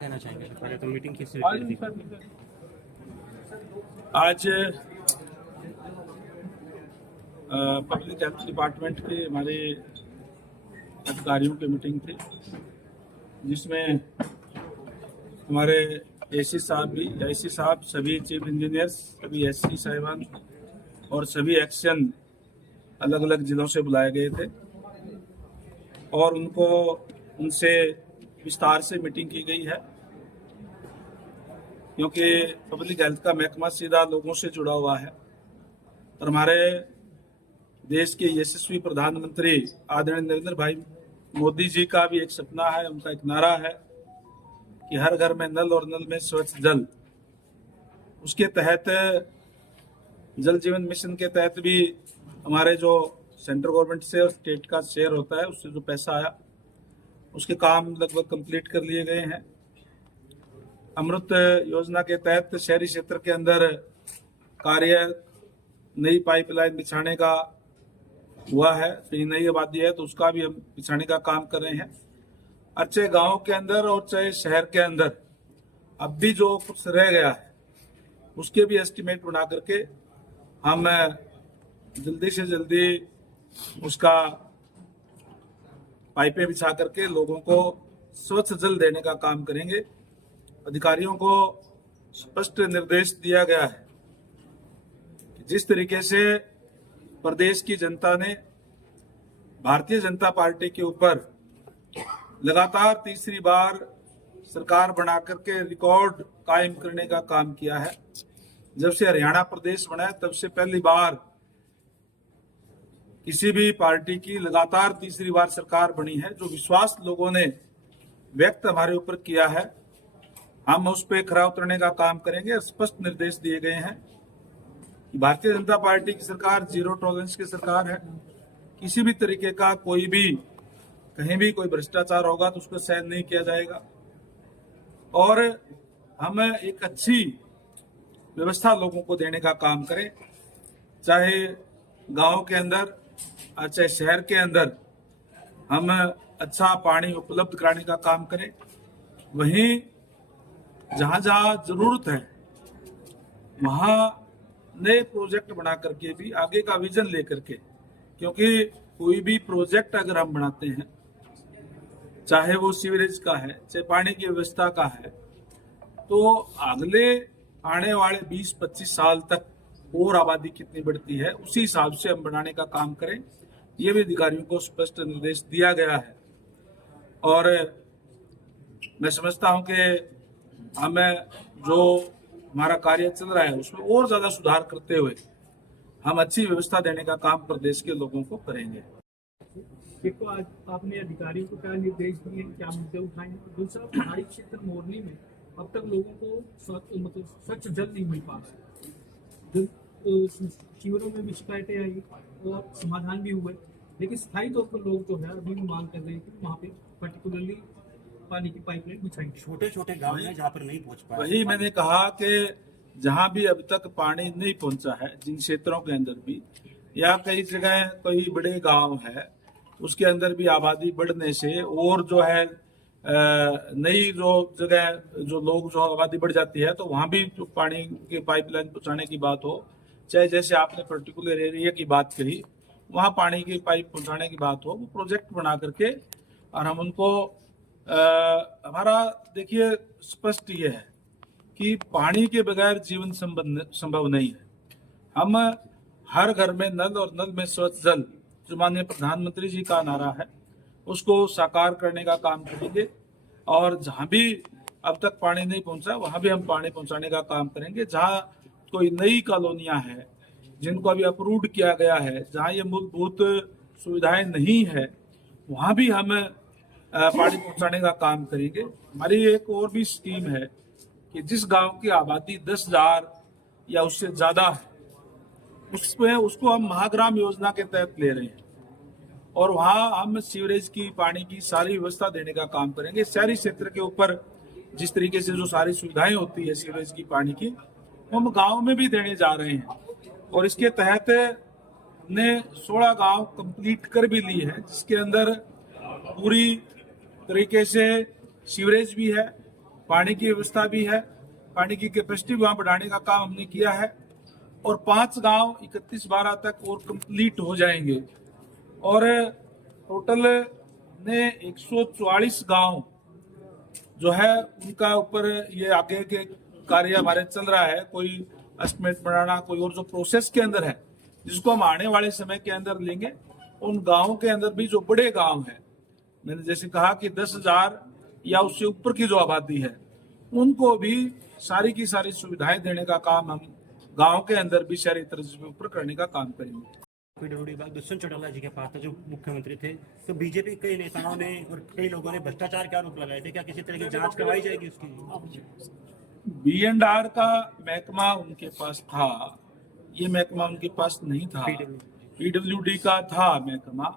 कहना चाहेंगे पहले तो मीटिंग किस आज पब्लिक हेल्थ डिपार्टमेंट के हमारे अधिकारियों की मीटिंग थी, जिसमें हमारे एसी साहब, सभी चीफ इंजीनियर्स, सभी एससी साहिबान और सभी एक्शन अलग अलग जिलों से बुलाए गए थे और उनसे विस्तार से मीटिंग की गई है, क्योंकि पब्लिक हेल्थ का महकमा सीधा लोगों से जुड़ा हुआ है। और हमारे देश के यशस्वी प्रधानमंत्री आदरणीय नरेंद्र भाई मोदी जी का भी एक सपना है, उनका एक नारा है कि हर घर में नल और नल में स्वच्छ जल। उसके तहत जल जीवन मिशन के तहत भी हमारे जो सेंट्रल गवर्नमेंट से और स्टेट का शेयर होता है, उससे जो पैसा आया उसके काम लगभग कंप्लीट कर लिए गए हैं। अमृत योजना के तहत शहरी क्षेत्र के अंदर कार्य नई पाइपलाइन बिछाने का हुआ है, नई आबादी है तो उसका भी हम बिछाने का काम कर रहे हैं। और चाहे गाँव के अंदर और चाहे शहर के अंदर अब भी जो कुछ रह गया है उसके भी एस्टिमेट बना करके हम जल्दी से जल्दी उसका पाइपें बिछा करके लोगों को स्वच्छ जल देने का काम करेंगे। अधिकारियों को स्पष्ट निर्देश दिया गया है कि जिस तरीके से प्रदेश की जनता ने भारतीय जनता पार्टी के ऊपर लगातार तीसरी बार सरकार बना करके रिकॉर्ड कायम करने का काम किया है। जब से हरियाणा प्रदेश बना है तब से पहली बार किसी भी पार्टी की लगातार तीसरी बार सरकार बनी है। जो विश्वास लोगों ने व्यक्त हमारे ऊपर किया है, हम उस पर खरा उतरने का काम करेंगे। स्पष्ट निर्देश दिए गए हैं कि भारतीय जनता पार्टी की सरकार जीरो टॉलरेंस की सरकार है। किसी भी तरीके का कोई भी कहीं भी कोई भ्रष्टाचार होगा तो उसको सहन नहीं किया जाएगा और हम एक अच्छी व्यवस्था लोगों को देने का काम करें, चाहे गांव के अंदर और चाहे शहर के अंदर। हम अच्छा पानी उपलब्ध कराने का काम करें। वहीं जहां जहां जरूरत है वहां नए प्रोजेक्ट बना करके भी आगे का विजन लेकर के, क्योंकि कोई भी प्रोजेक्ट अगर हम बनाते हैं, चाहे वो सीवरेज का है चाहे पानी की व्यवस्था का है, तो अगले आने वाले 20-25 साल तक और आबादी कितनी बढ़ती है उसी हिसाब से हम बनाने का काम करें। ये भी अधिकारियों को स्पष्ट निर्देश दिया गया है और मैं समझता हूं कि हमें जो हमारा कार्य चल रहा है उसमें और ज्यादा सुधार करते हुए हम अच्छी व्यवस्था देने का काम प्रदेश के लोगों को करेंगे। देखो, आज आपने अधिकारियों को क्या निर्देश दिए, क्या मुद्दे उठाए। दूसरा, पहाड़ी क्षेत्र मोरनी में अब तक लोगों को स्वच्छ जल नहीं मिल पा रहा। शिविरों में भी शिकायतें आई और समाधान भी हुए, लेकिन स्थायी तौर पर लोग जो है अभी भी मांग कर रहे हैं कि वहाँ पे पर्टिकुलरली पानी की पाइपलाइन बिछाई। छोटे छोटे गांव हैं जहाँ पर नहीं पहुँच पाए। वही मैंने कहा कि जहाँ भी अब तक पानी नहीं पहुंचा है, जिन क्षेत्रों के अंदर भी या कई जगह कोई बड़े गांव है उसके अंदर भी आबादी बढ़ने से और जो है नई जो जगह जो लोग जो आबादी बढ़ जाती है तो वहां भी जो पानी के पाइपलाइन पहुंचाने की बात हो, चाहे जैसे आपने पर्टिकुलर एरिया की बात कही वहां पानी की पाइप पहुंचाने की बात हो, वो प्रोजेक्ट बना करके और हम उनको हमारा देखिए स्पष्ट ये है कि पानी के बगैर जीवन संभव नहीं है। हम हर घर में नल और नल में स्वच्छ जल, जो माननीय प्रधानमंत्री जी का नारा है, उसको साकार करने का काम करेंगे और जहां भी अब तक पानी नहीं पहुंचा वहां भी हम पानी पहुंचाने का काम करेंगे। जहां कोई नई कॉलोनियां हैं जिनको अभी अप्रूव्ड किया गया है, जहां ये मूलभूत सुविधाएं नहीं है, वहां भी हम पानी पहुंचाने का काम करेंगे। हमारी एक और भी स्कीम है कि जिस गांव की आबादी 10,000 या उससे ज्यादा है उसमें उसको हम महाग्राम योजना के तहत ले रहे हैं और वहां हम सीवरेज की पानी की सारी व्यवस्था देने का काम करेंगे। शहरी क्षेत्र के ऊपर जिस तरीके से जो सारी सुविधाएं होती है सीवरेज की पानी की, हम गांव में भी देने जा रहे हैं और इसके तहत ने 16 गांव कंप्लीट कर भी ली है, जिसके अंदर पूरी तरीके से सीवरेज भी है पानी की व्यवस्था भी है, पानी की कैपेसिटी वहां बढ़ाने का काम हमने किया है और 5 गांव 31/12 तक और कंप्लीट हो जाएंगे और टोटल ने 144 गांव जो है उनका ऊपर ये आगे के कार्य हमारे चल रहा है, कोई एस्टिमेट बनाना, कोई और जो प्रोसेस के अंदर है जिसको हम आने वाले समय के अंदर लेंगे। उन गांवों के अंदर भी जो बड़े गांव हैं, मैंने जैसे कहा कि 10,000 या उससे ऊपर की जो आबादी है उनको भी सारी की सारी सुविधाएं देने का काम हम गांव के अंदर भी शहरी तर्ज के ऊपर करने का काम करेंगे। पीडब्ल्यूडी विभाग दुष्यंत चौटाला जी के पास था जो मुख्यमंत्री थे, तो बीजेपी के कई नेताओं ने और कई लोगों ने भ्रष्टाचार के आरोप लगाए थे, क्या किसी तरह की जांच करवाई जाएगी उसकी? B&R का महकमा उनके पास था, ये महकमा उनके पास नहीं था, PWD का था महकमा।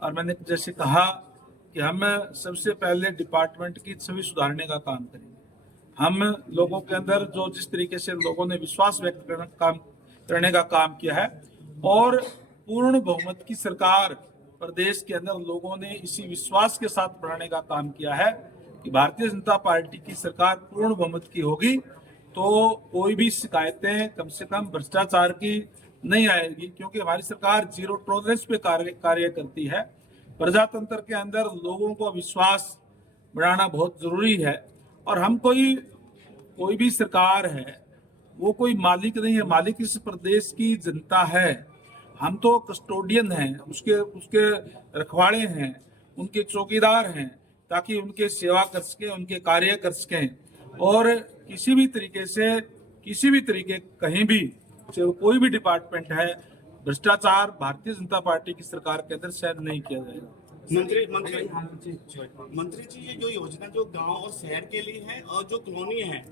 और मैंने जैसे कहा कि हम सबसे पहले डिपार्टमेंट की छवि सुधारने का काम करेंगे। हम लोगों के अंदर जो जिस तरीके से लोगों ने विश्वास व्यक्त करने का काम किया है और पूर्ण बहुमत की सरकार प्रदेश के अंदर लोगों ने इसी विश्वास के साथ बढ़ाने का काम किया है कि भारतीय जनता पार्टी की सरकार पूर्ण बहुमत की होगी तो कोई भी शिकायतें कम से कम भ्रष्टाचार की नहीं आएगी, क्योंकि हमारी सरकार जीरो टॉलरेंस पे कार्य करती है। प्रजातंत्र के अंदर लोगों को विश्वास बढ़ाना बहुत जरूरी है और हम कोई भी सरकार है वो कोई मालिक नहीं है, मालिक इस प्रदेश की जनता है। हम तो कस्टोडियन हैं, उसके रखवाले हैं, उनके चौकीदार हैं, ताकि उनके सेवा कर सकें, उनके कार्य कर सकें और किसी भी तरीके कहीं भी चाहे कोई भी डिपार्टमेंट है, भ्रष्टाचार भारतीय जनता पार्टी की सरकार के अंदर सहन नहीं किया जाएगा। मंत्री जी, ये जो योजना जो गांव और शहर के लिए है और जो कॉलोनी है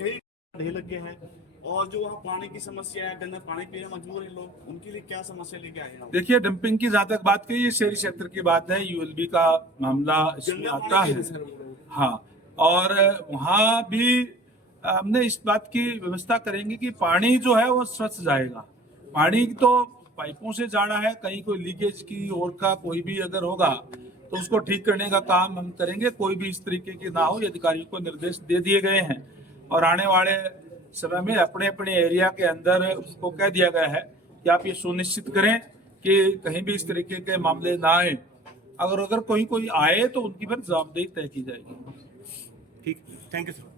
कई ढेर लगे हैं और जो वहाँ पानी की समस्या है, गंदा पानी पीने मजबूर है लोग, उनके लिए क्या समस्या लेके आए हैं? देखिए, डंपिंग की जहां तक बात कही, ये शहरी क्षेत्र की बात है, ULB का मामला इसमें आता है। हाँ, और वहाँ भी हमने इस बात की व्यवस्था करेंगे कि पानी जो है वो स्वच्छ जाएगा। पानी तो पाइपों से जाना है, कहीं कोई लीकेज की और का कोई भी अगर होगा तो उसको ठीक करने का काम हम करेंगे, कोई भी इस तरीके की ना हो। ये अधिकारियों को निर्देश दे दिए गए हैं और आने वाले समय में अपने अपने एरिया के अंदर उसको कह दिया गया है कि आप ये सुनिश्चित करें कि कहीं भी इस तरीके के मामले ना आए। अगर कोई आए तो उनकी फिर जवाबदेही तय की जाएगी। ठीक, थैंक यू सर।